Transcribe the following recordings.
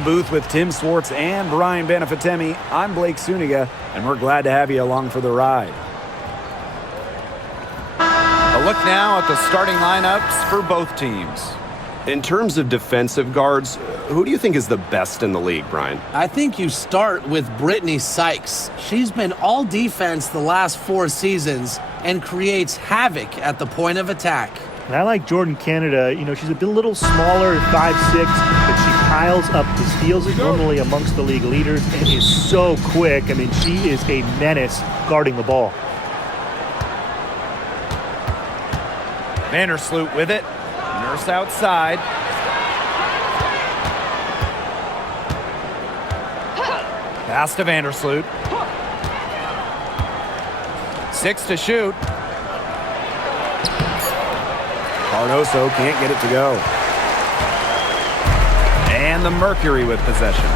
the booth with Tim Swartz and Brian Benefitemi, I'm Blake Suniga, and we're glad to have you along for the ride. A look now at the starting lineups for both teams. In terms of defensive guards, who do you think is the best in the league, Brian? I think you start with Brittany Sykes. She's been all defense the last 4 seasons and creates havoc at the point of attack. And I like Jordan Canada. You know, she's a little smaller, 5'6", but she piles up the steals, is normally amongst the league leaders, and is so quick. I mean, she is a menace guarding the ball. Vandersloot with it. Nurse outside. Pass to Vandersloot. 6 to shoot. Cardoso can't get it to go. And the Mercury with possession.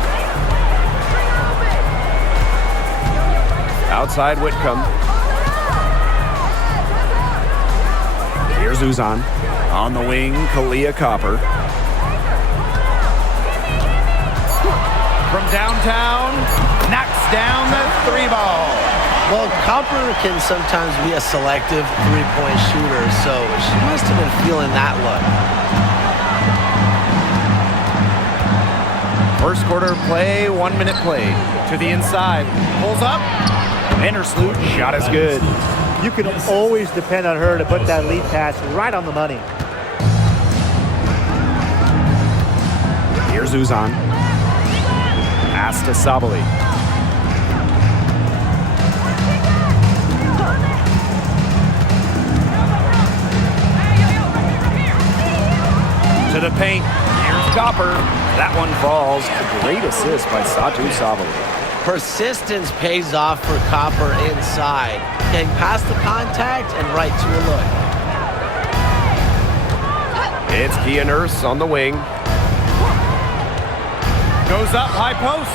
Outside Whitcomb. Here's Uzan. On the wing, Kalia Copper. From downtown, knocks down the 3-ball. Well, Copper can sometimes be a selective three-point shooter, so she must have been feeling that look. First quarter play, 1 minute played. To the inside, pulls up. Vandersloot, shot is good. You can always depend on her to put that lead pass right on the money. Here's Uzan. Pass to Sabali. To the paint. Here's Copper. That one falls. A great assist by Satu Sabali. Persistence pays off for Copper inside. Getting past the contact and right to a look. It's Kia Nurse on the wing. Goes up, high post.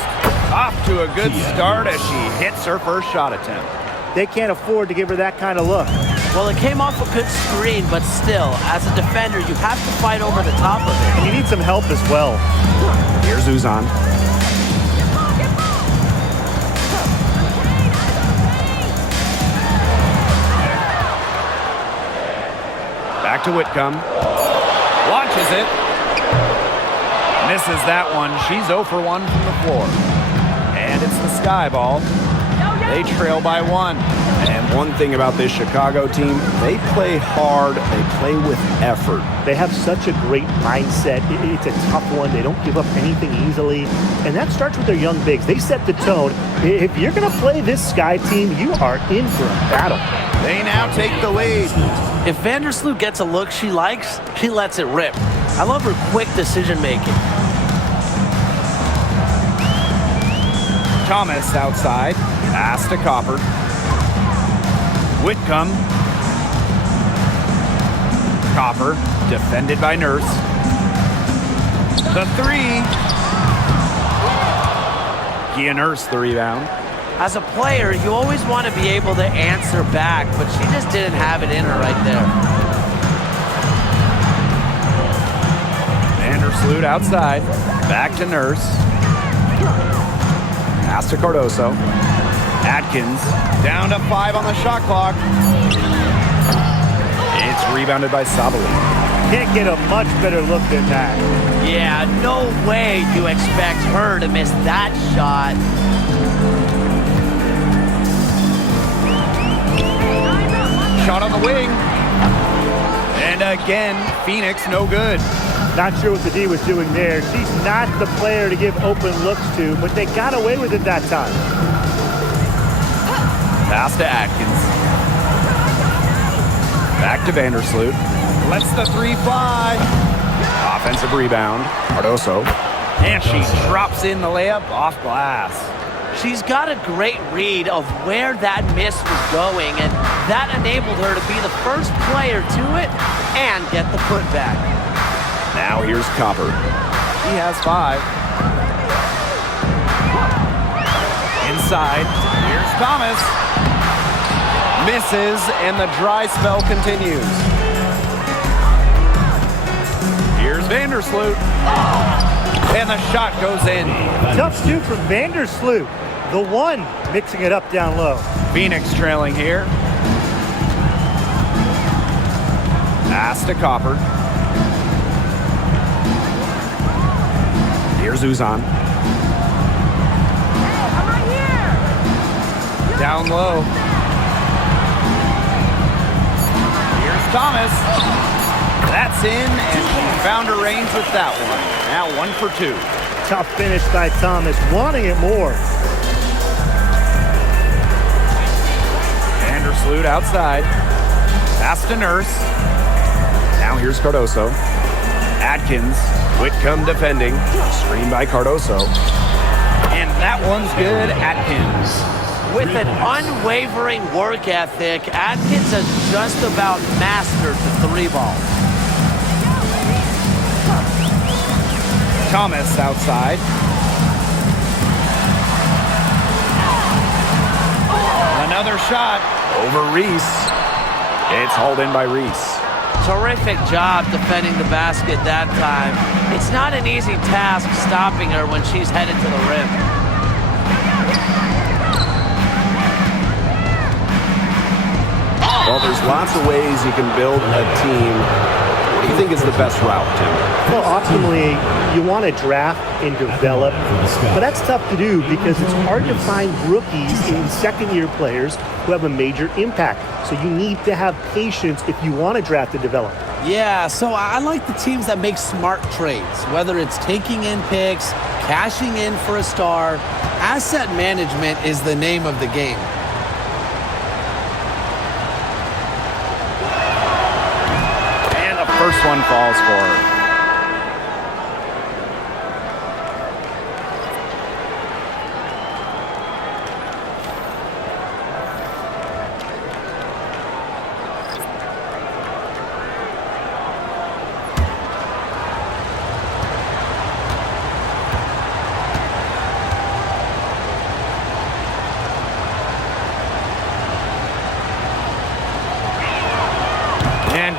Off to a good start as she hits her first shot attempt. They can't afford to give her that kind of look. Well, it came off a good screen, but still, as a defender, you have to fight over the top of it. And you need some help as well. Here's Uzan. Back to Whitcomb. Launches it. Misses that one. She's 0 for 1 from the floor. And it's the Sky Ball. They trail by 1. And one thing about this Chicago team, they play hard, they play with effort. They have such a great mindset. It's a tough one. They don't give up anything easily. And that starts with their young bigs. They set the tone. If you're going to play this Sky team, you are in for a battle. They now take the lead. If Vandersloot gets a look she likes, she lets it rip. I love her quick decision-making. Thomas outside. Pass to Copper. Whitcomb. Copper, defended by Nurse. The 3. Kia Nurse, the rebound. As a player, you always want to be able to answer back, but she just didn't have it in her right there. Vandersloot outside. Back to Nurse. Pass to Cardoso. Atkins down to 5 on the shot clock. It's rebounded by Sabali. Can't get a much better look than that. Yeah, no way you expect her to miss that shot. Shot on the wing. And again, Phoenix no good. Not sure what the D was doing there. She's not the player to give open looks to, but they got away with it that time. Pass to Atkins. Back to Vandersloot. Lets the 3 fly. Offensive rebound. Cardoso. And she drops in the layup off glass. She's got a great read of where that miss was going, and that enabled her to be the first player to it and get the putback. Now here's Copper. He has 5. Inside. Here's Thomas. Misses, and the dry spell continues. Here's Vandersloot. And the shot goes in. Tough shoot from Vandersloot. The one mixing it up down low. Phoenix trailing here. Pass to Copper. Here's Uzan. Down low. Here's Thomas. That's in, and she found her range with that one. Now 1 for 2. Tough finish by Thomas, wanting it more. Vandersloot outside. Pass to Nurse. Now here's Cardoso. Atkins. Whitcomb defending. Screen by Cardoso. And that one's good. Atkins. With an unwavering work ethic, Atkins has just about mastered the 3-ball. Thomas outside. Another shot over Reese. It's hauled in by Reese. Terrific job defending the basket that time. It's not an easy task stopping her when she's headed to the rim. Well, there's lots of ways you can build a team. What do you think is the best route, Tim? Well, optimally, you want to draft and develop, but that's tough to do because it's hard to find rookies and second-year players who have a major impact. So you need to have patience if you want to draft and develop. Yeah, so I like the teams that make smart trades, whether it's taking in picks, cashing in for a star. Asset management is the name of the game. And the first one falls for her.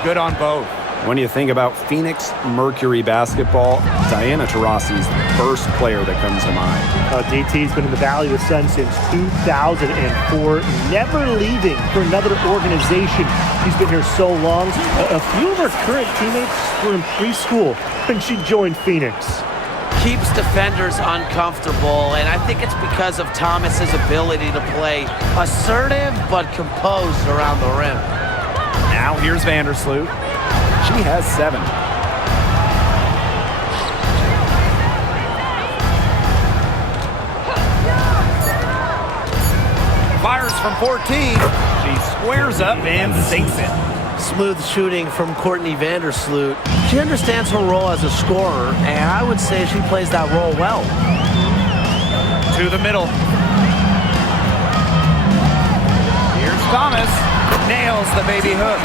Good on both. When you think about Phoenix Mercury basketball, Diana Taurasi's the first player that comes to mind. DT's been in the Valley of the Sun since 2004, never leaving for another organization. She's been here so long. A few of her current teammates were in preschool when she joined Phoenix. Keeps defenders uncomfortable, and I think it's because of Thomas's ability to play assertive but composed around the rim. Now here's Vandersloot. She has 7. Fires from 14. She squares up and sinks it. Smooth shooting from Courtney Vandersloot. She understands her role as a scorer, and I would say she plays that role well. To the middle. Here's Thomas. Nails the baby hook.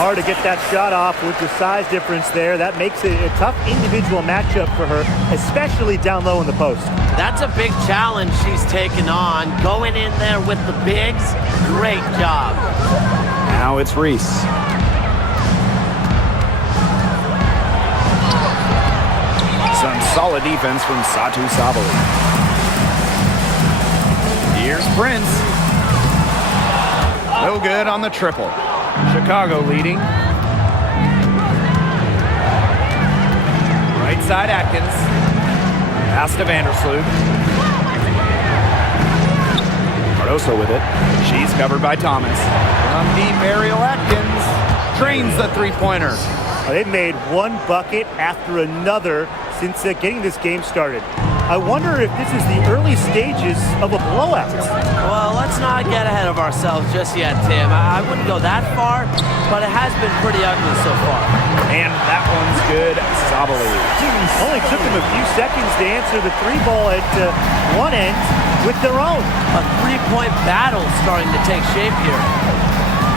Hard to get that shot off with the size difference there. That makes it a tough individual matchup for her, especially down low in the post. That's a big challenge she's taken on. Going in there with the bigs, great job. Now it's Reese. Some solid defense from Satu Sabali. Here's Prince. No good on the triple. Chicago leading. Right side Atkins. Pass to Vandersloot. Cardoso with it. She's covered by Thomas. From deep aerial Atkins. Trains the three-pointer. They've made one bucket after another since getting this game started. I wonder if this is the early stages of a blowout. Well, let's not get ahead of ourselves just yet, Tim. I wouldn't go that far, but it has been pretty ugly so far. And that one's good. Sabali. Only took them a few seconds to answer the 3-ball at one end with their own. A 3-point battle starting to take shape here.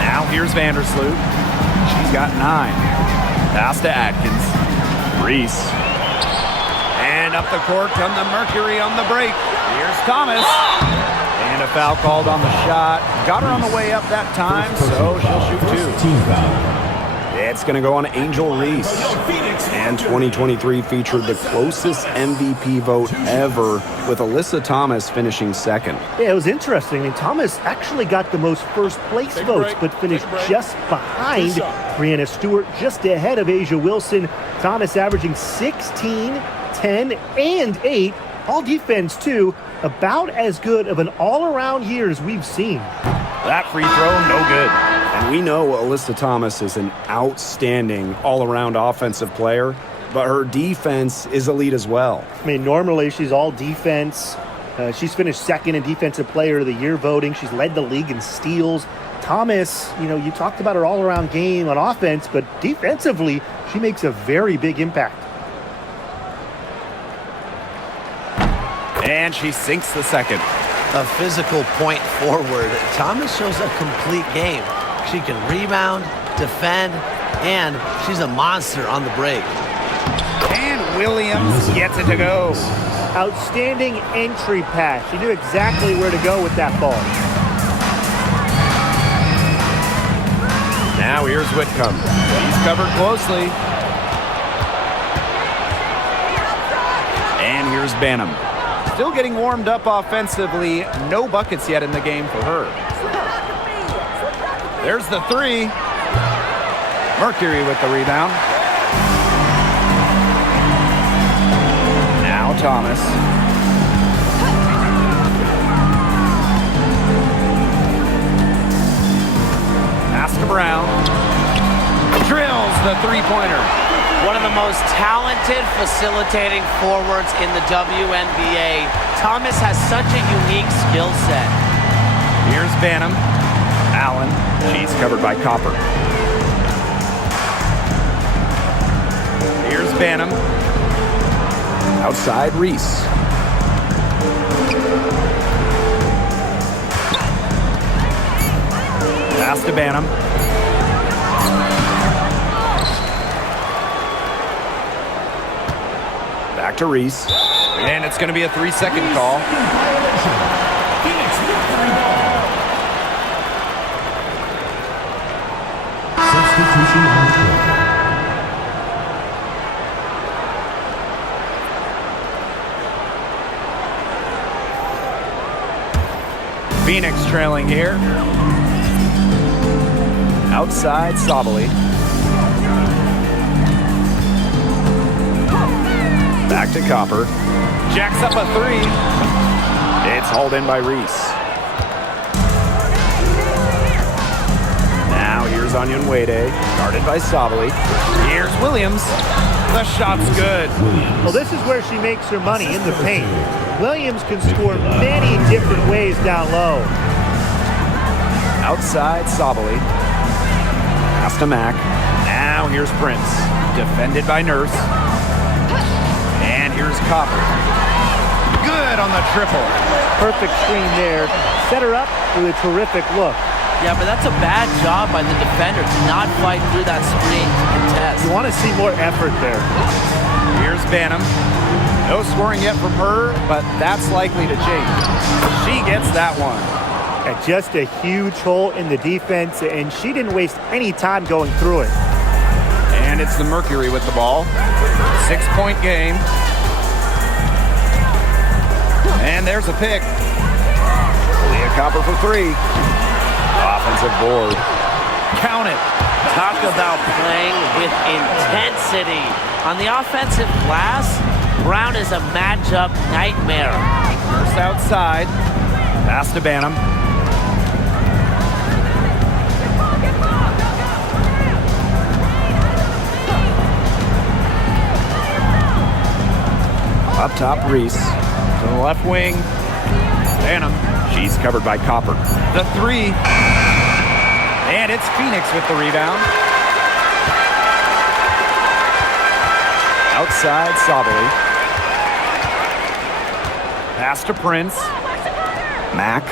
Now here's Vandersloot. She's got 9. Pass to Atkins. Reese. And up the court come the Mercury on the break. Here's Thomas. And a foul called on the shot. Got her on the way up that time, so she'll shoot 2. It's going to go on Angel Reese. And 2023 featured the closest MVP vote ever, with Alyssa Thomas finishing second. Yeah, it was interesting. I mean, Thomas actually got the most first-place votes, but finished just behind Breanna Stewart, just ahead of Asia Wilson. Thomas averaging 16, 10, and 8. All defense, too. About as good of an all-around year as we've seen. That free throw, no good. And we know Alyssa Thomas is an outstanding all-around offensive player, but her defense is elite as well. I mean, normally she's all defense. She's finished second in Defensive Player of the Year voting. She's led the league in steals. Thomas, you talked about her all-around game on offense, but defensively, she makes a very big impact. And she sinks the second. A physical point forward. Thomas shows a complete game. She can rebound, defend, and she's a monster on the break. And Williams gets it to go. Outstanding entry pass. She knew exactly where to go with that ball. Now here's Whitcomb. He's covered closely. And here's Banham. Still getting warmed up offensively. No buckets yet in the game for her. There's the three. Mercury with the rebound. Now Thomas. Pass to Brown. Drills the three-pointer. One of the most talented facilitating forwards in the WNBA. Thomas has such a unique skill set. Here's Banham. Allen. She's covered by Copper. Here's Banham. Outside Reese. Pass to Banham. Back to Reese. And it's going to be a 3-second call. Substitution on the court. Phoenix trailing here. Outside Sabali. Back to Copper. Jacks up a three. It's hauled in by Reese. Now here's Onyenwere, guarded by Sabali. Here's Williams. The shot's good. Well, this is where she makes her money, in the paint. Williams can score many different ways down low. Outside Sabali. Pass to Mack. Now here's Prince. Defended by Nurse. And here's Copper. Good on the triple. Perfect screen there. Set her up with a terrific look. Yeah, but that's a bad job by the defender to not fight through that screen to contest. You want to see more effort there. Here's Banham. No scoring yet from her, but that's likely to change. She gets that one. And just a huge hole in the defense, and she didn't waste any time going through it. And it's the Mercury with the ball. 6-point game. And there's a pick. Leah Copper for three. Offensive board. Count it. Talk about playing with intensity. On the offensive glass, Brown is a matchup nightmare. First outside. Pass to Banham. Up top, Reese. To the left wing. Banham. She's covered by Copper. The three. And it's Phoenix with the rebound. Outside, Sabali. Pass to Prince. Mack.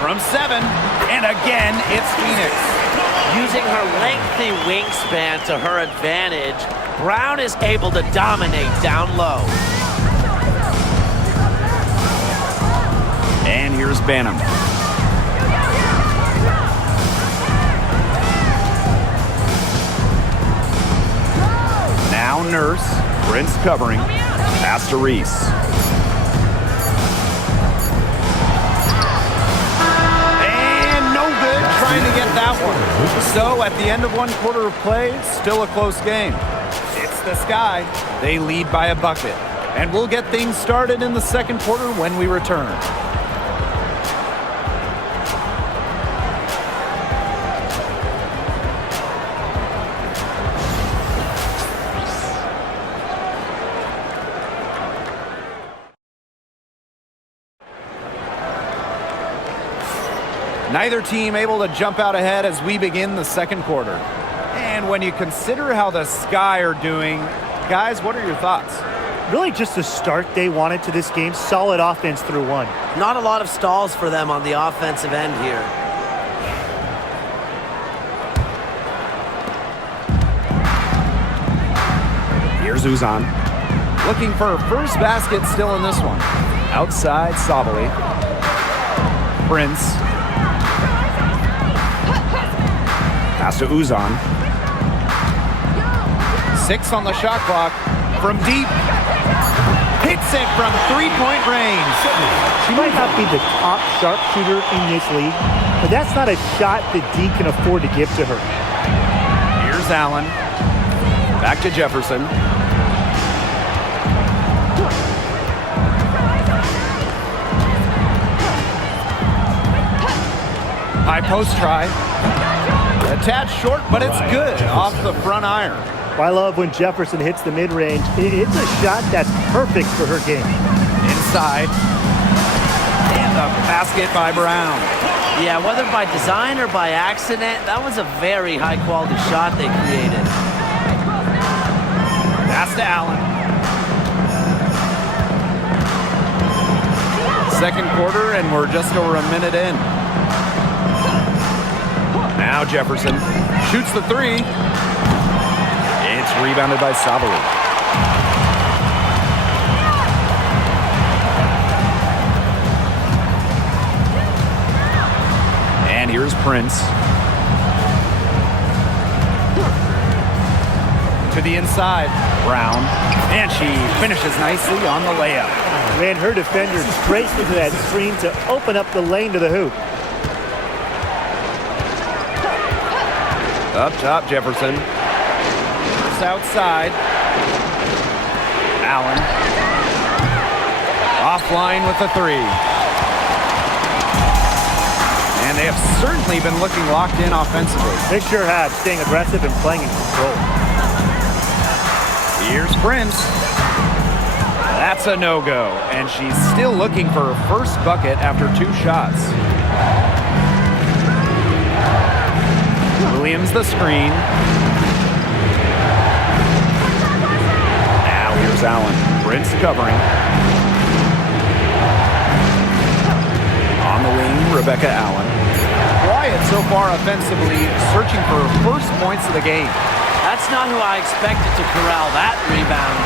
From 7. And again, it's Phoenix. Using her lengthy wingspan to her advantage, Brown is able to dominate down low. And here's Banham. Nurse. Prince covering. Pass to Reese. And no good trying to get that one. So at the end of one quarter of play, still a close game. It's the Sky. They lead by a bucket. And we'll get things started in the second quarter when we return. Neither team able to jump out ahead as we begin the second quarter. And when you consider how the Sky are doing, guys, what are your thoughts? Really just the start they wanted to this game. Solid offense through one. Not a lot of stalls for them on the offensive end here. Here's Uzan. Looking for a first basket still in this one. Outside, Sabali. Prince. Pass to Uzan. 6 on the shot clock. From deep. Hits it from three-point range. She might not be the top sharpshooter in this league, but that's not a shot that D can afford to give to her. Here's Allen. Back to Jefferson. High post try. A tad short, but it's good off the front iron. I love when Jefferson hits the mid-range. It's a shot that's perfect for her game. Inside. And a basket by Brown. Yeah, whether by design or by accident, that was a very high-quality shot they created. Pass to Allen. Second quarter, and we're just over a minute in. Now Jefferson shoots the three. It's rebounded by Sabali. And here's Prince. To the inside. Brown. And she finishes nicely on the layup. Ran her defender straight into that screen to open up the lane to the hoop. Up top, Jefferson. Outside. Allen. Offline with the three. And they have certainly been looking locked in offensively. They sure have, staying aggressive and playing in control. Here's Prince. That's a no-go. And she's still looking for her first bucket after 2 shots. Williams the screen. Now here's Allen. Prince covering. On the wing, Rebecca Allen. Quiet so far offensively, searching for her first points of the game. That's not who I expected to corral that rebound.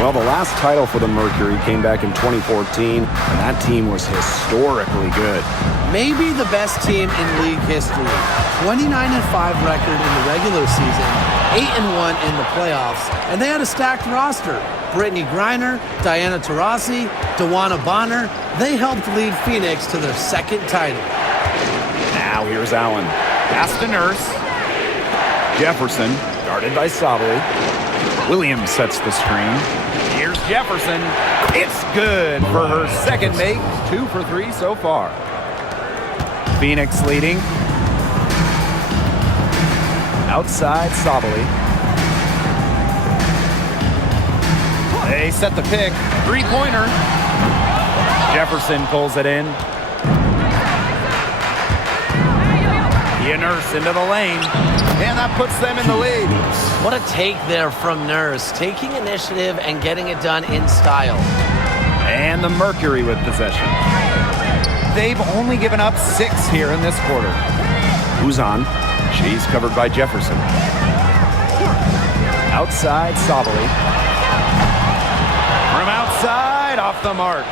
Well, the last title for the Mercury came back in 2014, and that team was historically good. Maybe the best team in league history. 29-5 record in the regular season, 8-1 in the playoffs, and they had a stacked roster. Brittany Griner, Diana Taurasi, Dewana Bonner, they helped lead Phoenix to their second title. Now here's Allen. Pass to Nurse. Jefferson, guarded by Sabali. Williams sets the screen. Here's Jefferson. It's good for her second make. 2 for 3 so far. Phoenix leading. Outside, Sabali. They set the pick. 3-pointer. Jefferson pulls it in. Nurse into the lane. And that puts them in the lead. What a take there from Nurse. Taking initiative and getting it done in style. And the Mercury with possession. They've only given up 6 here in this quarter. Uzan. She's covered by Jefferson. Outside, Sabali. From outside, off the mark.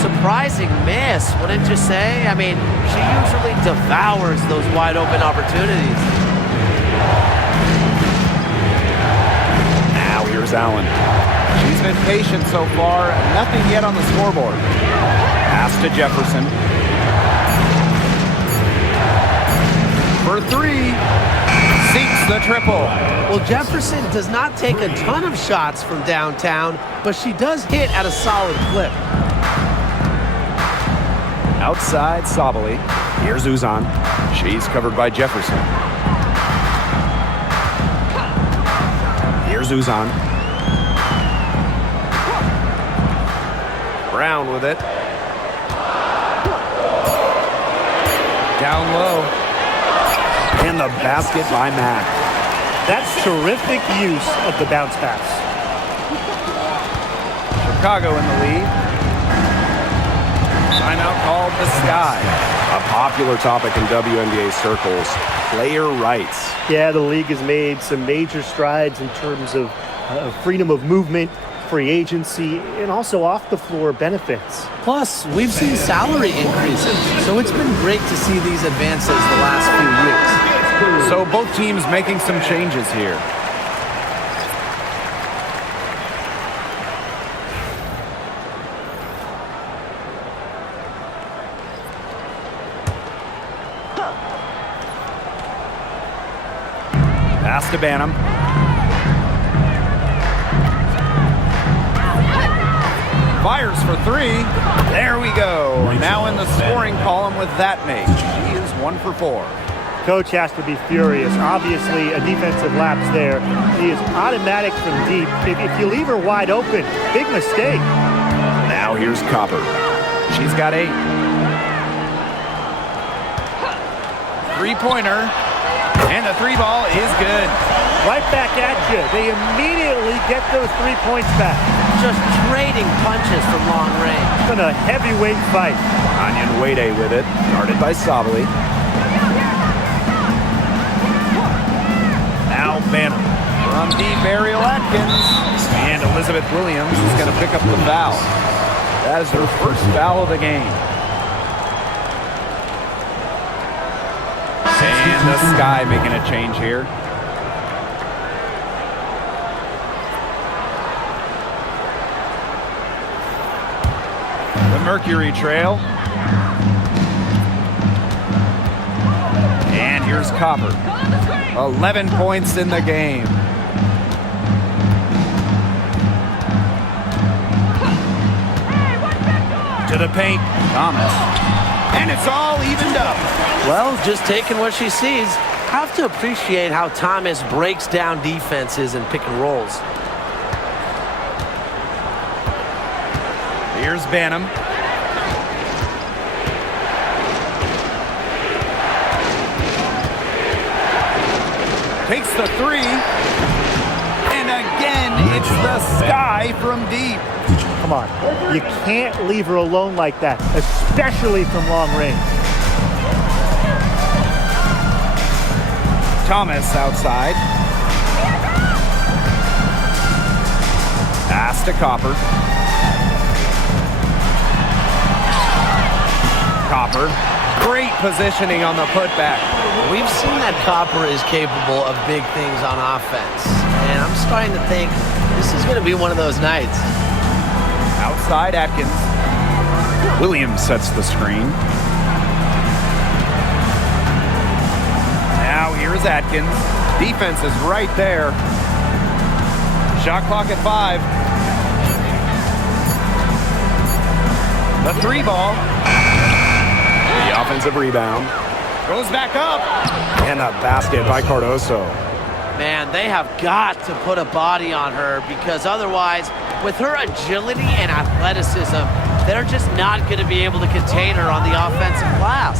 Surprising miss, wouldn't you say? I mean, she usually devours those wide open opportunities. Now here's Here's Allen. She's been patient so far. Nothing yet on the scoreboard. Pass to Jefferson. For three. Seeks the triple. Well, Jefferson does not take a ton of shots from downtown, but she does hit at a solid clip. Outside Sabali. Here's Uzan. She's covered by Jefferson. Here's Uzan. Brown with it. Down low. And the basket by Mack. That's terrific use of the bounce pass. Chicago in the lead. Timeout called the Sky. A popular topic in WNBA circles, player rights. Yeah, the league has made some major strides in terms of freedom of movement, free agency, and also off-the-floor benefits. Plus, we've seen salary increases, so it's been great to see these advances the last few years. So both teams making some changes here. Pass to Banham. Fires for three. There we go. Now in the scoring column with that make. She is 1 for 4. Coach has to be furious. Obviously, a defensive lapse there. She is automatic from deep. If you leave her wide open, big mistake. Now here's Copper. She's got 8. Three-pointer. And the 3 ball is good. Right back at you. They immediately get those 3 points back. Just trading punches from long range. It's been a heavyweight fight. Onion Wade with it. Guarded by Sabali. Now Banham. From deep, Ariel Atkins. And Elizabeth Williams is going to pick up the foul. That is her first foul of the game. And the Sky making a change here. The Mercury trail. And here's Copper. 11 points in the game. To the paint. Thomas. And it's all evened up. Well, just taking what she sees. Have to appreciate how Thomas breaks down defenses and pick and rolls. Here's Banham. Takes the 3. And again, it's the Sky from deep. Come on. You can't leave her alone like that, especially from long range. Thomas outside. Pass to Copper. Copper. Great positioning on the putback. We've seen that Copper is capable of big things on offense. And I'm starting to think this is going to be one of those nights. Outside Atkins. Williams sets the screen. Now here's Atkins. Defense is right there. Shot clock at 5. The 3 ball. The offensive rebound. Goes back up. And a basket by Cardoso. Man, they have got to put a body on her because otherwise, with her agility and athleticism, they're just not going to be able to contain her on the offensive glass.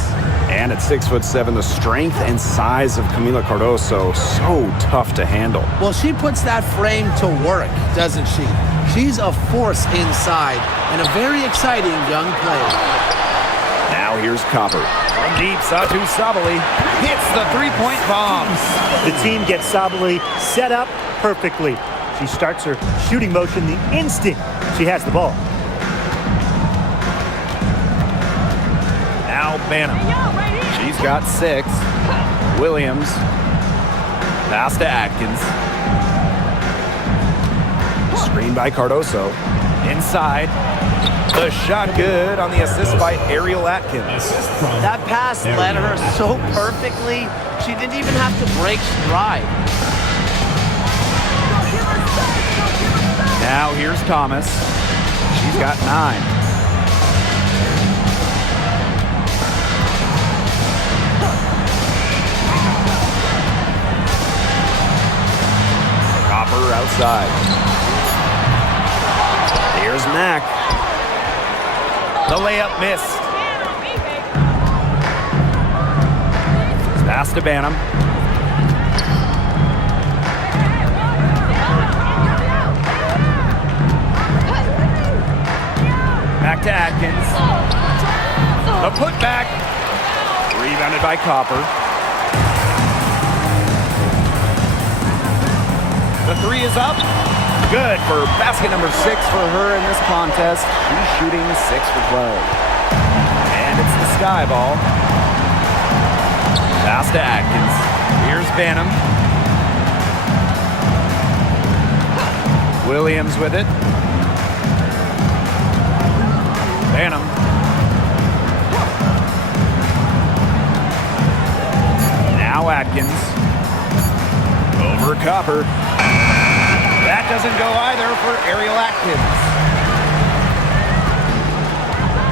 And at 6'7", the strength and size of Camila Cardoso, so tough to handle. Well, she puts that frame to work, doesn't she? She's a force inside and a very exciting young player. Now here's Copper. From deep, Satu Sabali hits the 3-point bomb. The team gets Sabali set up perfectly. She starts her shooting motion the instant she has the ball. Now Banham. She's got 6. Williams. Pass to Atkins. Screen by Cardoso. Inside. The shot good on the assist by Ariel Atkins. That pass led her so perfectly, she didn't even have to break stride. Now here's Thomas. She's got 9. Copper outside. Here's Mack. The layup missed. Pass to Banham. Back to Atkins. The putback. Rebounded by Copper. The 3 is up. Good for basket number 6 for her in this contest. She's shooting 6 for 12. And it's the Sky ball. Pass to Atkins. Here's Banham. Williams with it. Banham. Now Atkins. Over Copper. That doesn't go either for Ariel Atkins.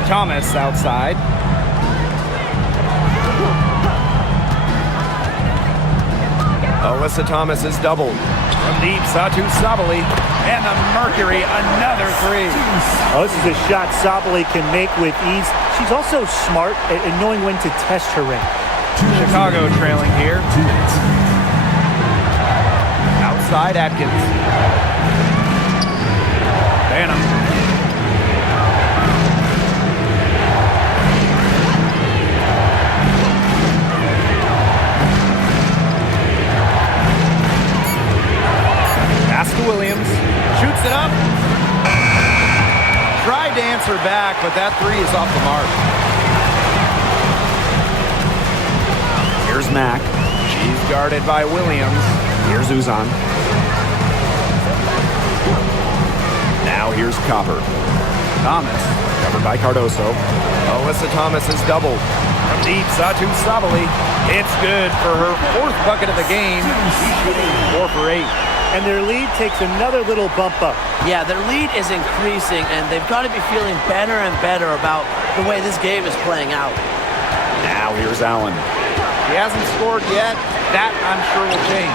Thomas outside. Alyssa Thomas is doubled. From deep, Satu Sabali. And the Mercury, another 3. Oh, this is a shot Sabali can make with ease. She's also smart at knowing when to test her range. Chicago trailing here. Outside Atkins. Banham. Pass to Williams. Shoots it up. Tried to answer back, but that 3 is off the mark. Here's Mack. She's guarded by Williams. Here's Uzan. Now here's Copper. Thomas. Covered by Cardoso. Alyssa Thomas is doubled. From deep, Satu Sabali. It's good for her 4th bucket of the game. She's shooting 4 for 8. And their lead takes another little bump up. Yeah, their lead is increasing, and they've got to be feeling better and better about the way this game is playing out. Now here's Allen. She hasn't scored yet. That, I'm sure, will change.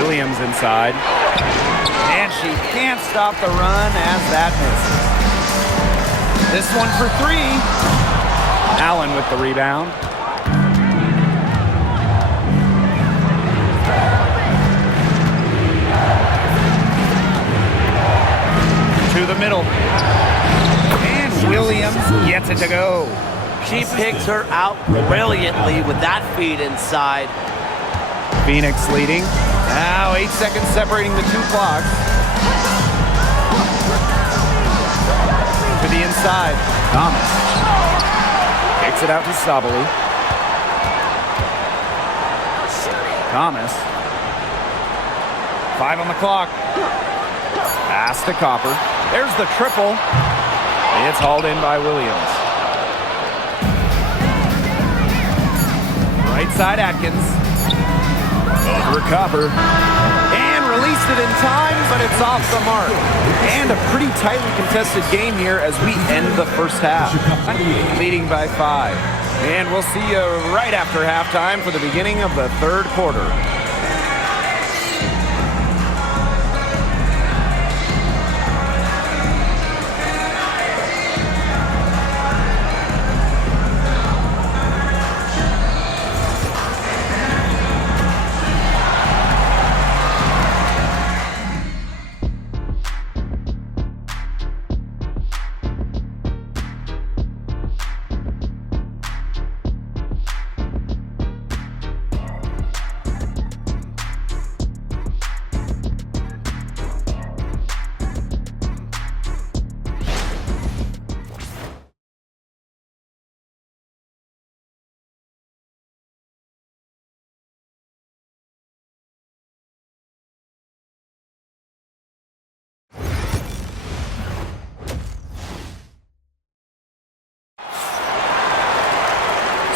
Williams inside. And she can't stop the run as that misses. This one for 3. Allen with the rebound. To the middle. And Williams gets it to go. She picks her out brilliantly with that feed inside. Phoenix leading. Now 8 seconds separating the 2 clocks. To the inside. Thomas. Kicks it out to Sabali. Thomas. 5 on the clock. Pass to Copper. There's the triple. It's hauled in by Williams. Right side Atkins. Over Copper. And released it in time, but it's off the mark. And a pretty tightly contested game here as we end the first half. Leading by 5. And we'll see you right after halftime for the beginning of the 3rd quarter.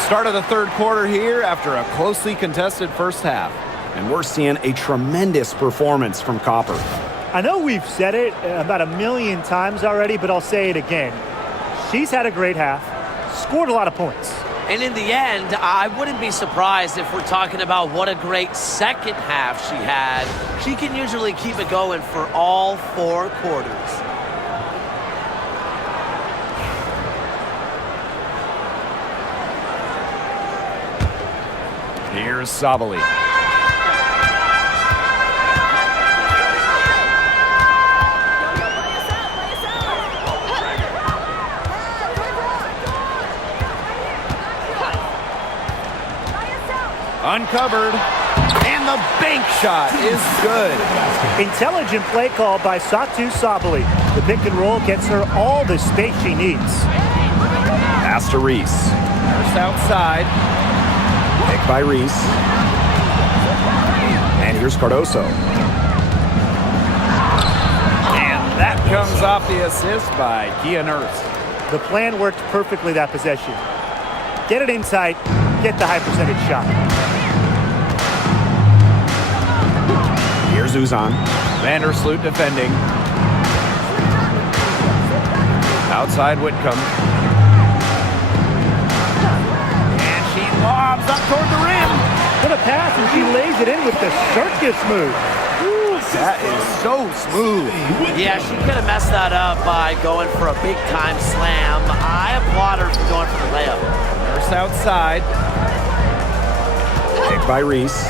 Start of the third quarter here after a closely contested first half. And we're seeing a tremendous performance from Copper. I know we've said it about a million times already, but I'll say it again. She's had a great half, scored a lot of points. And in the end, I wouldn't be surprised if we're talking about what a great second half she had. She can usually keep it going for all 4 quarters. Here's Sabali. Uncovered, and the bank shot is good. Intelligent play call by Satu Sabali. The pick and roll gets her all the space she needs. Pass to Reese. First outside. Pick by Reese. And here's Cardoso. And that comes off the assist by Kia Nurse. The plan worked perfectly that possession. Get it inside, get the high percentage shot. Here's Uzan. Vandersloot defending. Outside Whitcomb. And she lobs up toward the rim. What a pass, and she lays it in with the circus move. That is so smooth. Yeah, she could have messed that up by going for a big-time slam. I applaud her for going for the layup. First outside. Pick by Reese.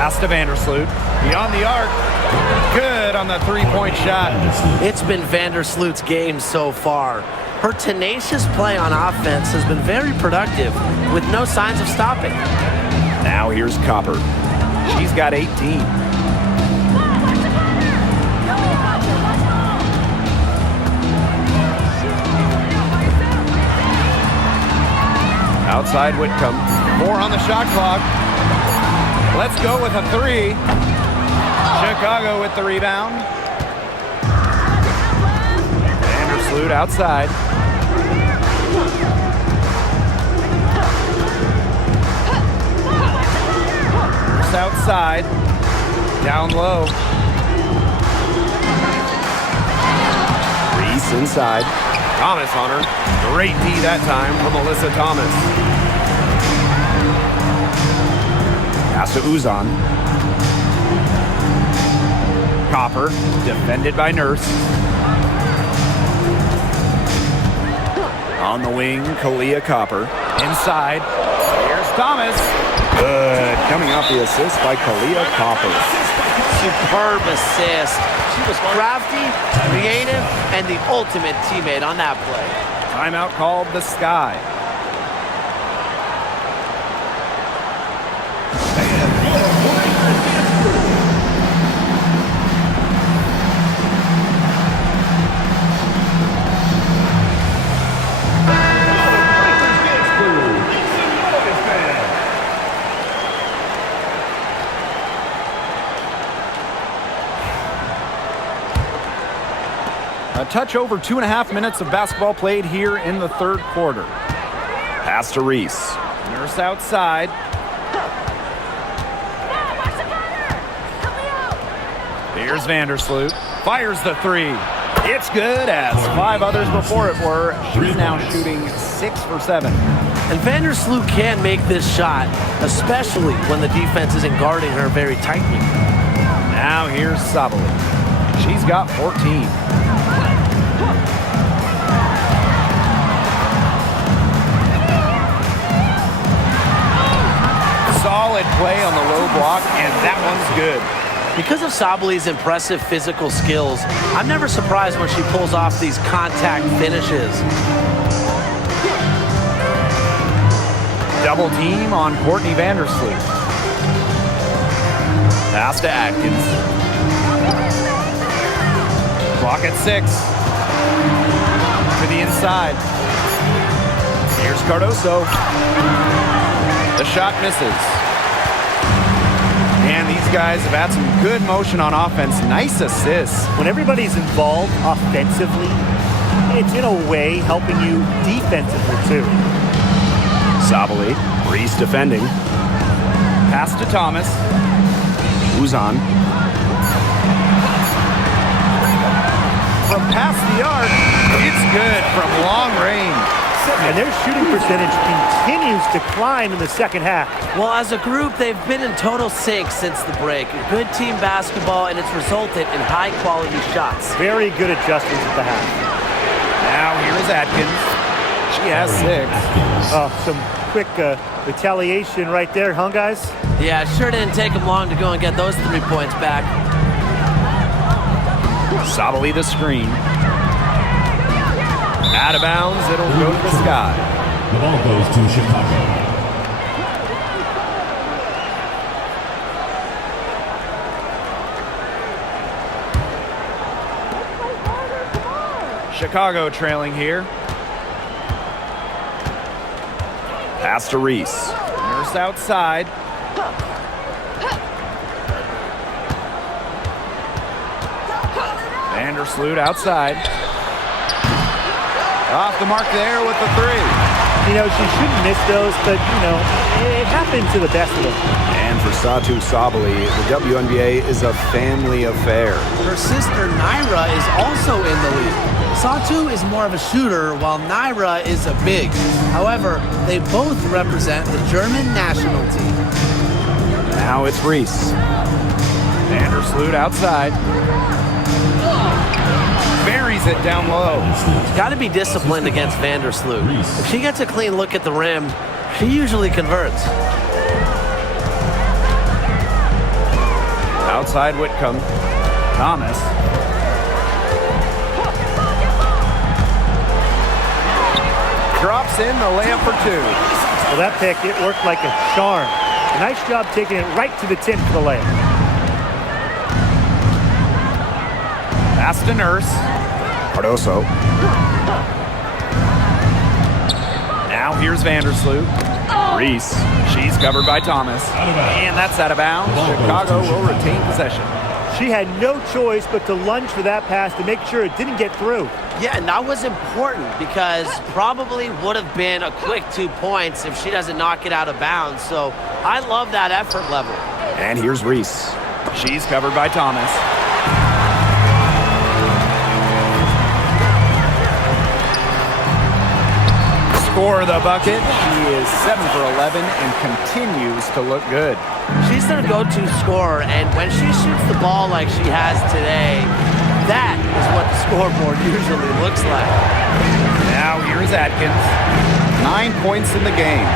Pass to Vandersloot. Beyond the arc. Good on the three-point shot. It's been Vandersloot's game so far. Her tenacious play on offense has been very productive with no signs of stopping. Now here's Copper. She's got 18. Outside Whitcomb. 4 on the shot clock. Let's go with a 3. Chicago with the rebound. Vandersloot outside. First outside. Down low. Reese inside. Thomas on her. Great D that time from Alyssa Thomas. Pass to Uzan. Copper, defended by Nurse. On the wing, Kalia Copper. Inside. Here's Thomas. Good. Coming off the assist by Kalia Copper. Superb assist. She was crafty, creative, and the ultimate teammate on that play. Timeout called the Sky. A touch over 2.5 minutes of basketball played here in the third quarter. Pass to Reese. Nurse outside. Here's Vandersloot. Fires the 3. It's good, as 5 others before it were. She's now shooting 6 for 7. And Vandersloot can make this shot, especially when the defense isn't guarding her very tightly. Now here's Sabali. She's got 14. Solid play on the low block, and that one's good. Because of Sabali's impressive physical skills, I'm never surprised when she pulls off these contact finishes. Double team on Courtney Vandersloot. Pass to Atkins. Clock at 6. To the inside. Here's Cardoso. The shot misses. And these guys have had some good motion on offense. Nice assists. When everybody's involved offensively, it's in a way helping you defensively too. Sabali, Reese defending. Pass to Thomas. Uzan. From past the arc, it's good from long range. And their shooting percentage continues to climb in the second half. Well, as a group, they've been in total sync since the break. Good team basketball, and it's resulted in high-quality shots. Very good adjustments at the half. Now here is Atkins. She has 6. Oh, some quick retaliation right there, huh, guys? Yeah, it sure didn't take them long to go and get those 3 points back. Sabali the screen. Out of bounds, it'll go to the sky. The ball goes to Chicago. Chicago trailing here. Pass to Reese. Nurse outside. Vandersloot outside. Off the mark there with the 3. You know, she shouldn't miss those, but, you know, it happens to the best of them. And for Satu Sabali, the WNBA is a family affair. Her sister Naira is also in the league. Satu is more of a shooter, while Naira is a big. However, they both represent the German national team. Now it's Reese. Vandersloot outside. Buries it down low. Got to be disciplined against Vandersloot. If she gets a clean look at the rim, she usually converts. Outside Whitcomb. Thomas. Drops in the layup for 2. Well, that pick, it worked like a charm. A nice job taking it right to the 10 for the layup. Pass to Nurse. Cardoso. Now here's Vandersloot. Reese. She's covered by Thomas. And that's out of bounds. Chicago will retain possession. She had no choice but to lunge for that pass to make sure it didn't get through. Yeah, and that was important because probably would have been a quick 2 points if she doesn't knock it out of bounds. So I love that effort level. And here's Reese. She's covered by Thomas. For the bucket. She is 7 for 11 and continues to look good. She's their go-to scorer, and when she shoots the ball like she has today, that is what the scoreboard usually looks like. Now here's Atkins. 9 points in the game.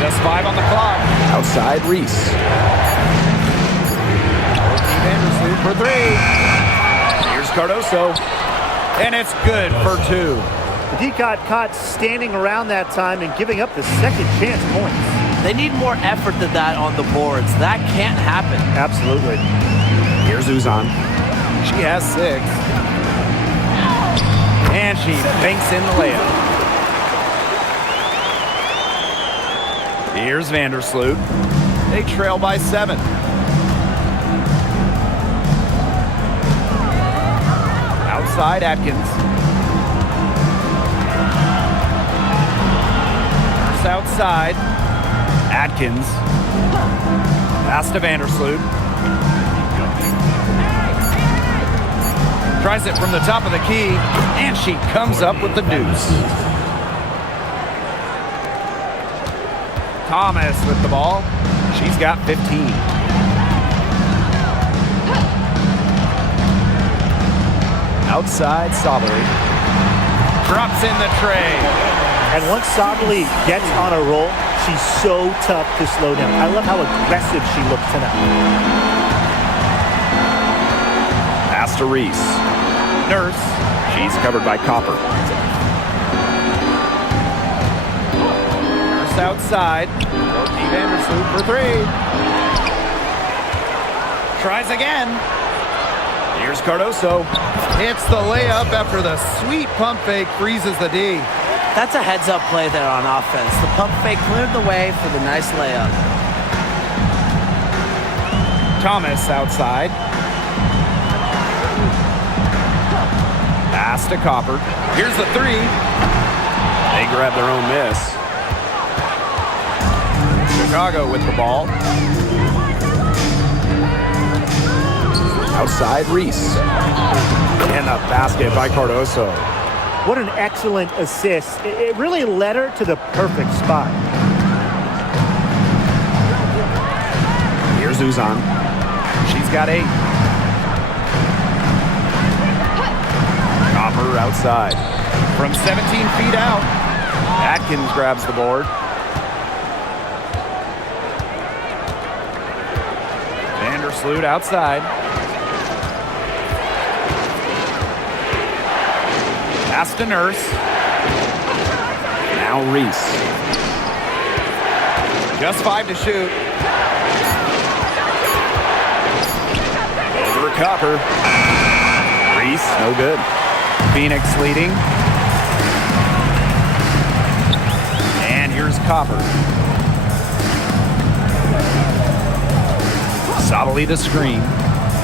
Just 5 on the clock. Outside Reese. Vandersloot for 3. Cardoso, and it's good for 2. The D got caught standing around that time and giving up the second chance points. They need more effort than that on the boards. That can't happen. Absolutely. Here's Uzan. She has 6. And she banks in the layup. Here's Vandersloot. They trail by 7. Outside Atkins. Nurse outside. Atkins. Pass to Vandersloot. Tries it from the top of the key, and she comes up with the deuce. Thomas with the ball. She's got 15. Outside, Sabali. Drops in the tray. And once Sabali gets on a roll, she's so tough to slow down. I love how aggressive she looks tonight. Pass to Reese. Nurse. She's covered by Copper. Nurse outside. Vandersloot for 3. Tries again. Here's Cardoso. Hits the layup after the sweet pump fake freezes the D. That's a heads-up play there on offense. The pump fake cleared the way for the nice layup. Thomas outside. Pass to Copper. Here's the three. They grab their own miss. Chicago with the ball. Outside Reese. And the basket by Cardoso. What an excellent assist. It really led her to the perfect spot. Here's Uzan. She's got 8. Copper outside. From 17 feet out. Atkins grabs the board. Vandersloot outside. Pass to Nurse. Now Reese. Just 5 to shoot. Over Copper. Reese, no good. Phoenix leading. And here's Copper. Sabali to screen.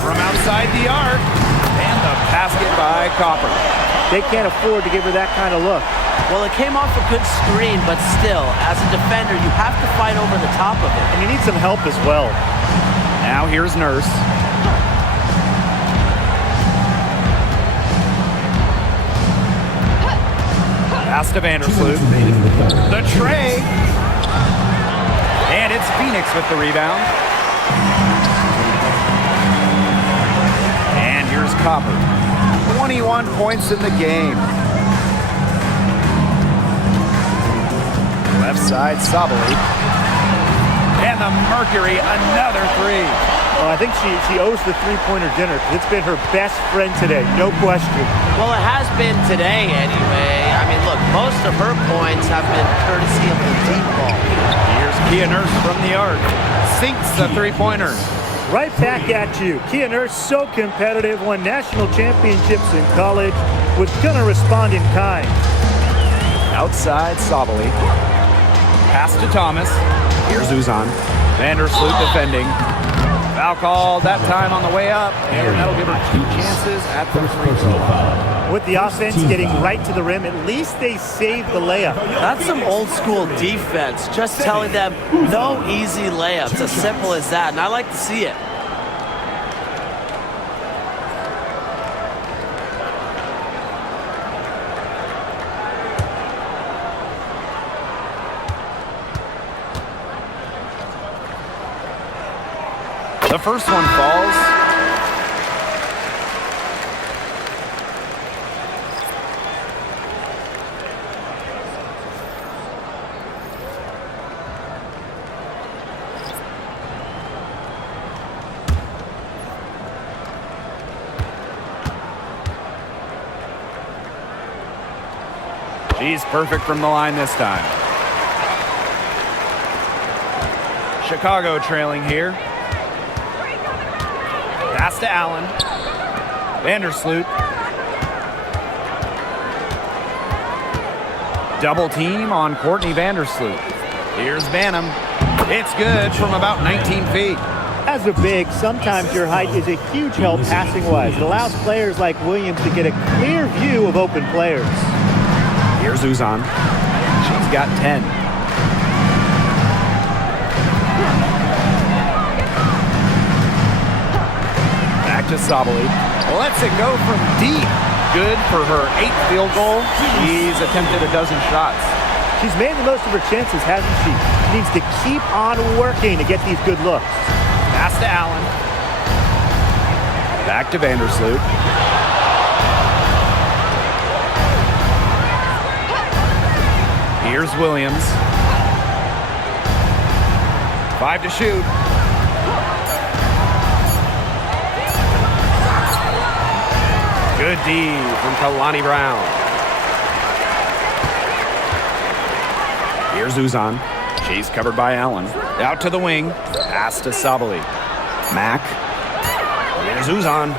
From outside the arc. And the basket by Copper. They can't afford to give her that kind of look. Well, it came off a good screen, but still, as a defender, you have to fight over the top of it. And you need some help as well. Now here's Nurse. Pass to Vandersloot. The tray. And it's Phoenix with the rebound. And here's Copper. 21 points in the game. Left side, Sabali. And the Mercury, another 3. Well, I think she owes the three-pointer dinner because it's been her best friend today, no question. Well, it has been today anyway. I mean, look, most of her points have been courtesy of the deep ball. Here's Kia Nurse from the arc. Sinks the three-pointer. Right back at you. Kia Nurse, so competitive, won national championships in college, was gonna respond in kind. Outside, Sabali. Pass to Thomas. Here's Uzan. Vandersloot defending. Foul call that time on the way up, and that'll give her 2 chances at the free throw. With the offense getting right to the rim, at least they saved the layup. That's some old school defense, just telling them no easy layups, as simple as that, and I like to see it. The first one falls. She's perfect from the line this time. Chicago trailing here. Pass to Allen. Vandersloot. Double team on Courtney Vandersloot. Here's Banham. It's good from about 19 feet. As a big, sometimes your height is a huge help passing-wise. It allows players like Williams to get a clear view of open players. Here's Uzan. She's got 10. Back to Sabali. Lets it go from deep. Good for her 8th field goal. She's attempted a dozen shots. She's made the most of her chances, hasn't she? She needs to keep on working to get these good looks. Pass to Allen. Back to Vandersloot. Here's Williams. 5 to shoot. Good D from Kalani Brown. Here's Uzan. She's covered by Allen. Out to the wing. Pass to Sabali. Mack. Here's Uzan.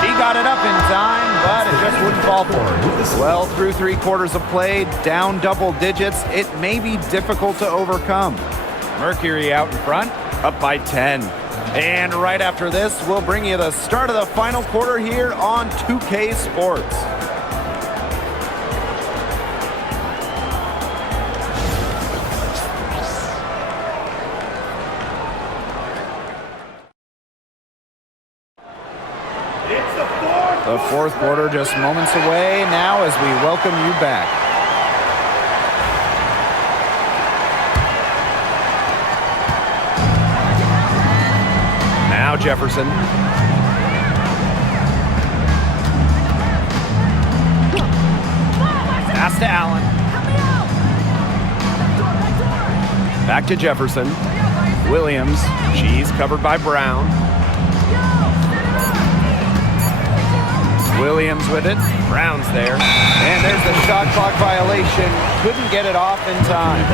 She got it up in time, but it just wouldn't fall for her. Well, through 3 quarters of play, down double digits, it may be difficult to overcome. Mercury out in front, up by 10. And right after this, we'll bring you the start of the final quarter here on 2K Sports. The fourth quarter just moments away now as we welcome you back. Now Jefferson. Pass to Allen. Back to Jefferson. Williams. She's covered by Brown. Williams with it. Brown's there. And there's the shot clock violation. Couldn't get it off in time.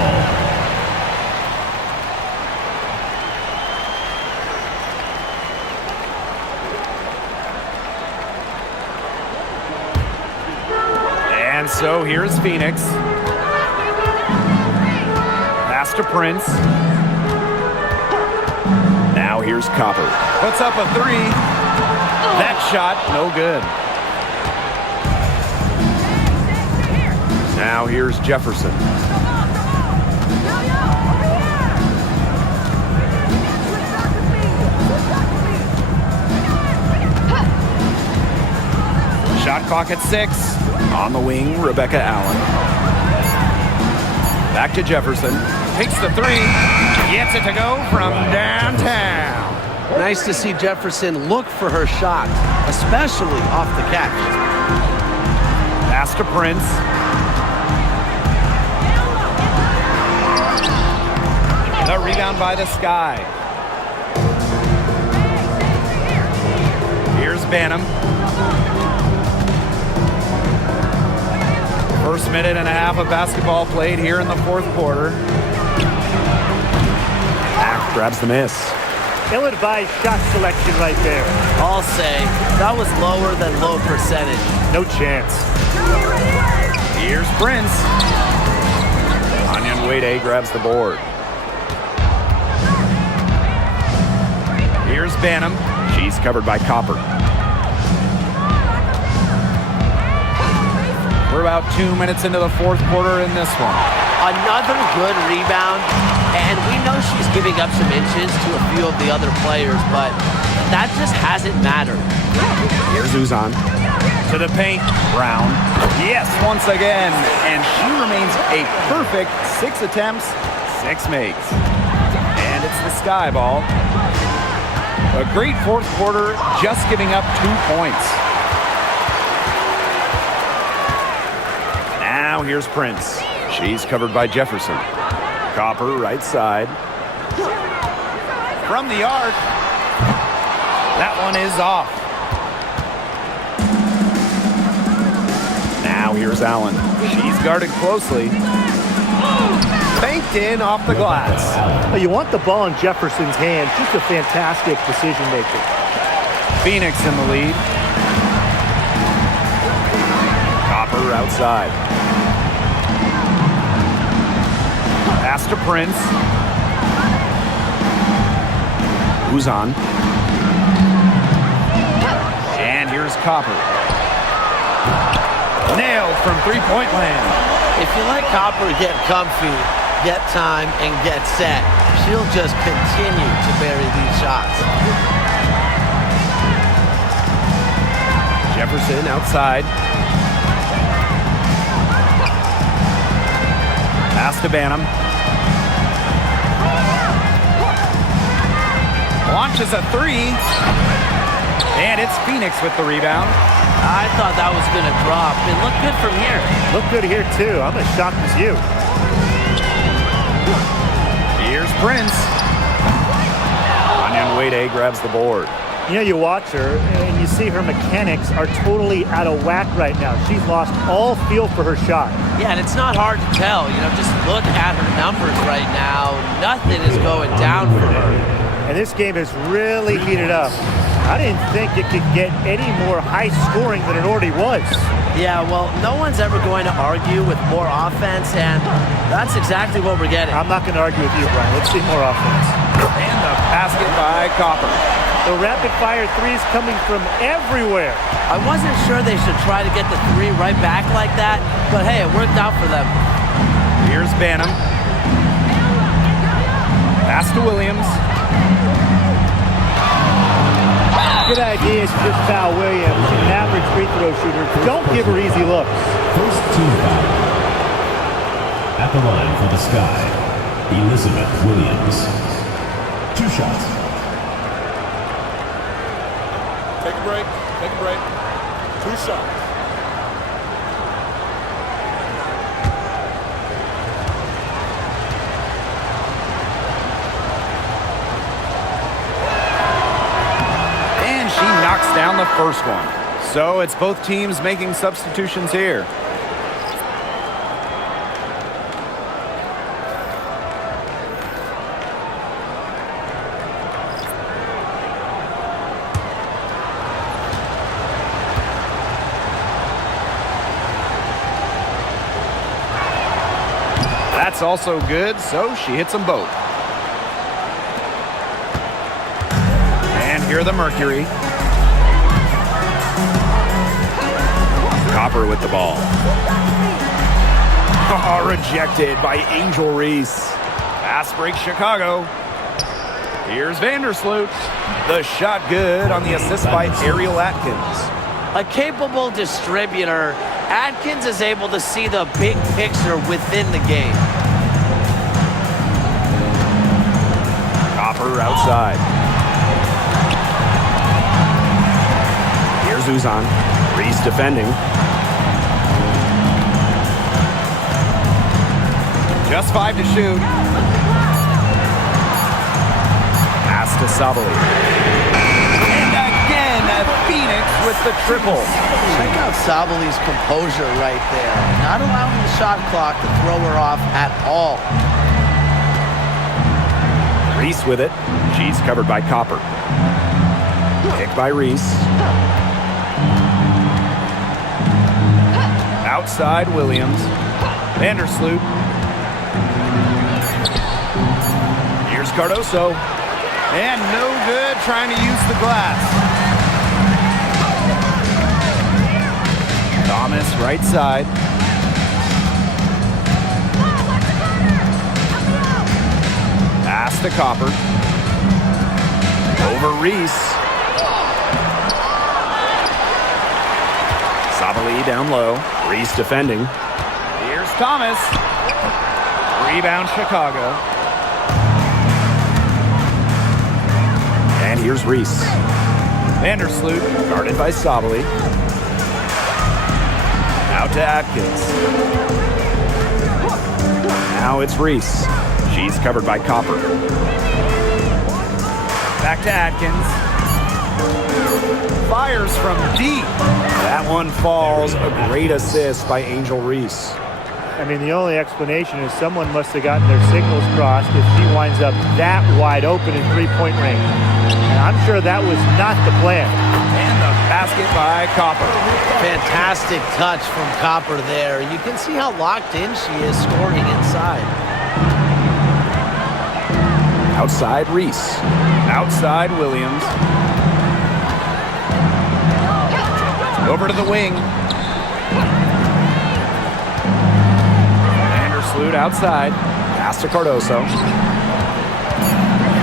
And so here's Phoenix. Pass to Prince. Now here's Copper. Puts up a three. That shot, no good. Now here's Jefferson. Shot clock at 6. On the wing, Rebecca Allen. Back to Jefferson. Takes the three. Gets it to go from downtown. Nice to see Jefferson look for her shot, especially off the catch. Pass to Prince. The rebound by the Sky. Here's Banham. First minute and a half of basketball played here in the fourth quarter. Mack grabs the miss. Ill-advised shot selection right there. I'll say that was lower than low percentage. No chance. Here's Prince. Anyan Wade grabs the board. Here's Banham. She's covered by Copper. We're about 2 minutes into the fourth quarter in this one. Another good rebound, and we know she's giving up some inches to a few of the other players, but that just hasn't mattered. Here's Uzan. To the paint, Brown. Yes, once again, and she remains a perfect 6 attempts, 6 makes. And it's the Sky ball. A great fourth quarter, just giving up 2 points. Now here's Prince. She's covered by Jefferson. Copper, right side. From the arc. That one is off. Now here's Allen. She's guarded closely. Banked in off the glass. Well, you want the ball in Jefferson's hands. Just a fantastic decision maker. Phoenix in the lead. Copper outside. Pass to Prince. Uzan. And here's Copper. Nailed from three-point land. If you let Copper get comfy, get time, and get set, she'll just continue to bury these shots. Jefferson outside. Pass to Banham. Launches a three. And it's Phoenix with the rebound. I thought that was going to drop. It looked good from here. Look good here, too. I'm as shocked as you. Here's Prince. Anyan Wade grabs the board. You know, you watch her, and you see her mechanics are totally out of whack right now. She's lost all feel for her shot. Yeah, and it's not hard to tell. You know, just look at her numbers right now. Nothing is going down for her. And this game has really heated up. I didn't think it could get any more high scoring than it already was. Yeah, well, no one's ever going to argue with more offense, and that's exactly what we're getting. I'm not going to argue with you, Brian. Let's see more offense. And the basket by Copper. The rapid-fire threes coming from everywhere. I wasn't sure they should try to get the three right back like that, but hey, it worked out for them. Here's Banham. Pass to Williams. Good idea to just foul Williams. An average Chicago shooter. Don't give her easy looks. First team foul. At the line for the Sky, Elizabeth Williams. 2 shots. Take a break. Take a break. 2 shots. And she knocks down the first one. So it's both teams making substitutions here. That's also good, so she hits them both. And here are the Mercury. Copper with the ball. Oh, rejected by Angel Reese. Pass break Chicago. Here's Vandersloot. The shot good on the assist by Ariel Atkins. A capable distributor, Atkins is able to see the big picture within the game. Copper outside. Here's Uzan. Reese defending. Just 5 to shoot. Pass to Sabali. And again, Phoenix with the triple. Check out Sabali's composure right there. Not allowing the shot clock to throw her off at all. Reese with it. She's covered by Copper. Pick by Reese. Outside Williams. Vandersloot. Here's Cardoso. And no good trying to use the glass. Thomas right side. Pass to Copper. Over Reese. Sabali down low. Reese defending. Here's Thomas. Rebound Chicago. And here's Reese. Vandersloot. Guarded by Sabali. Out to Atkins. Now it's Reese. She's covered by Copper. Back to Atkins. Fires from deep. That one falls. A great assist by Angel Reese. I mean, the only explanation is someone must have gotten their signals crossed if she winds up that wide open in three-point range. And I'm sure that was not the plan. And the basket by Copper. Fantastic touch from Copper there. You can see how locked in she is scoring inside. Outside Reese. Outside Williams. Over to the wing. Vandersloot outside. Pass to Cardoso.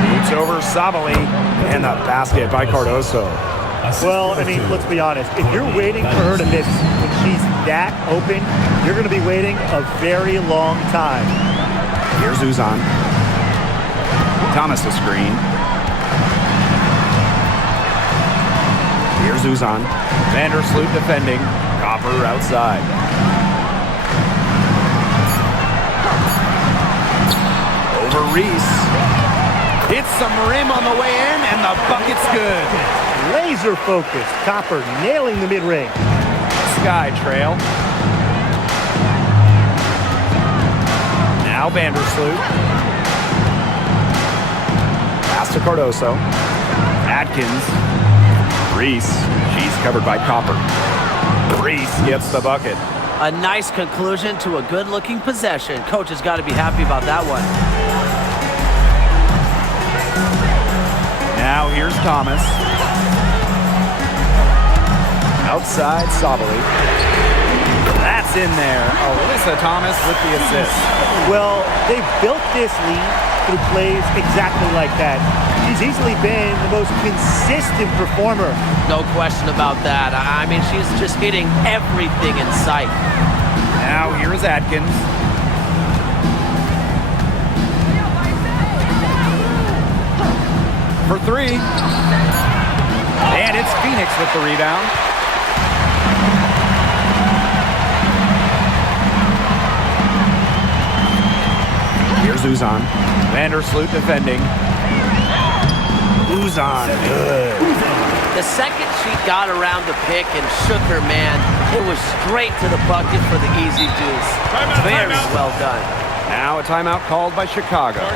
Shoots over Sabali. And the basket by Cardoso. Well, I mean, let's be honest. If you're waiting for her to miss when she's that open, you're going to be waiting a very long time. Here's Uzan. Thomas a screen. Here's Uzan. Vandersloot defending. Copper outside. Over Reese. Hits some rim on the way in, and the bucket's good. Laser focus. Copper nailing the mid-range. Sky trail. Now Vandersloot. Pass to Cardoso. Atkins. Reese. She's covered by Copper. Reese gets the bucket. A nice conclusion to a good-looking possession. Coach has got to be happy about that one. Now here's Thomas. Outside Sabali. That's in there. Alyssa Thomas with the assist. Well, they built this lead through plays exactly like that. She's easily been the most consistent performer. No question about that. I mean, she's just hitting everything in sight. Now here is Atkins. For three. And it's Phoenix with the rebound. Here's Uzan. Vandersloot defending. Uzan, good. The second she got around the pick and shook her man, it was straight to the bucket for the easy deuce. Very well done. Now a timeout called by Chicago.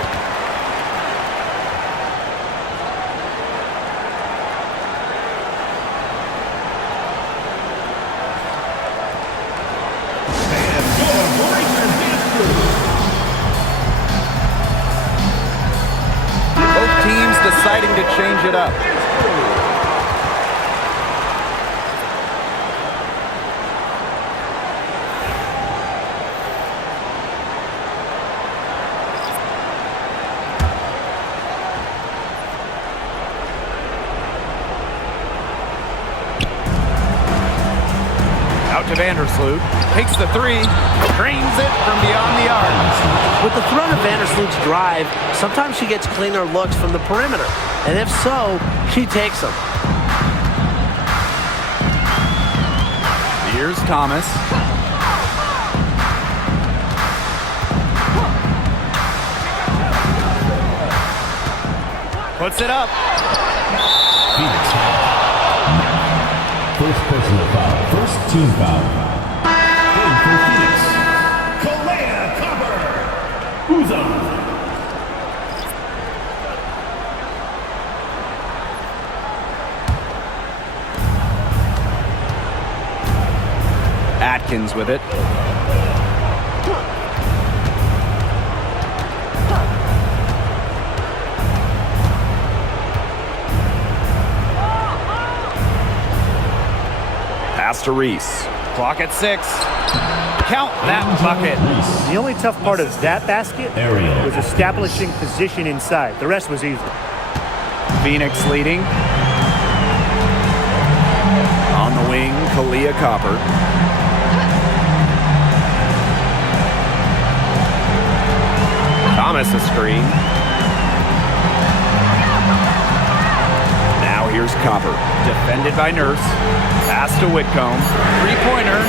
Both teams deciding to change it up. To Vandersloot, takes the three, drains it from beyond the arc. With the threat of Vandersloot's drive, sometimes she gets cleaner looks from the perimeter. And if so, she takes them. Here's Thomas. Puts it up. Phoenix foul. First personal foul. First team foul. In for Phoenix. Kalea Copper. Uzan. Atkins with it. Pass to Reese. Clock at 6. Count that bucket. The only tough part of that basket was establishing position inside. The rest was easy. Phoenix leading. On the wing, Kalea Copper. Thomas a screen. Now here's Copper. Defended by Nurse. Pass to Whitcomb. Three-pointer.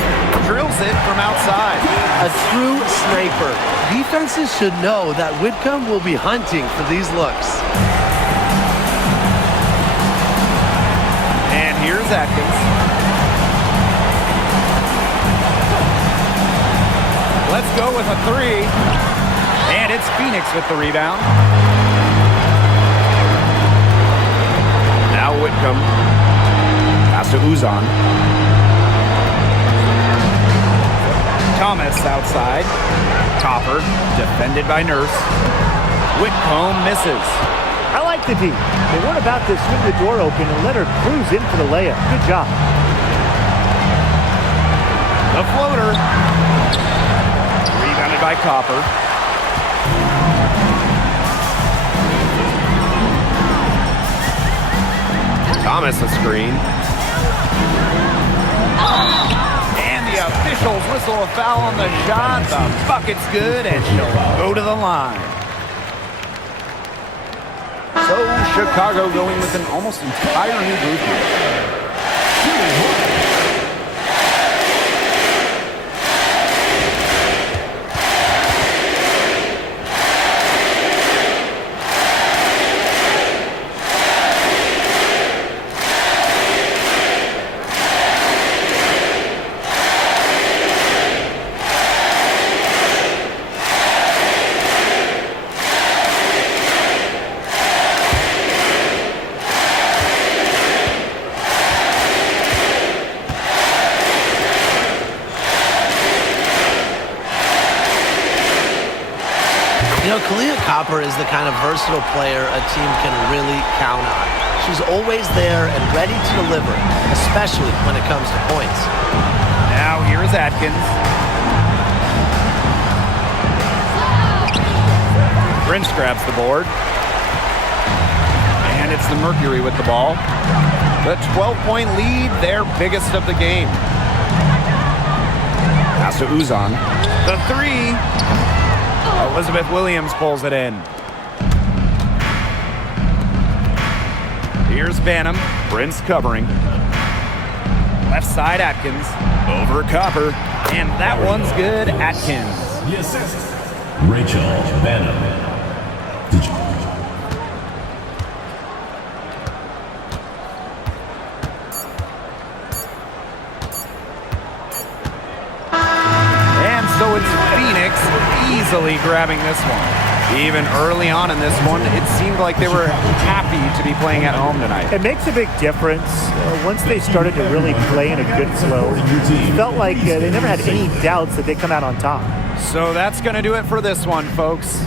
Drills it from outside. A true sniper. Defenses should know that Whitcomb will be hunting for these looks. And here's Atkins. Let's go with a three. And it's Phoenix with the rebound. Now Whitcomb. Pass to Uzan. Thomas outside. Copper, defended by Nurse. Whitcomb misses. I like the D. They weren't about to swing the door open and let her cruise in for the layup. Good job. The floater. Rebounded by Copper. Thomas a screen. And the officials whistle a foul on the shot. The bucket's good, and she'll go to the line. So Chicago going with an almost entire new group here. You know, Kalea Copper is the kind of versatile player a team can really count on. She's always there and ready to deliver, especially when it comes to points. Now here is Atkins. Prince grabs the board. And it's the Mercury with the ball. The 12-point lead, their biggest of the game. Pass to Uzan. The three. Elizabeth Williams pulls it in. Here's Banham. Prince covering. Left side Atkins. Over Copper. And that one's good. Atkins. The assist, Rachel Banham. And so it's Phoenix easily grabbing this one. Even early on in this one, it seemed like they were happy to be playing at home tonight. It makes a big difference. Once they started to really play in a good flow, it felt like they never had any doubts that they'd come out on top. So that's going to do it for this one, folks.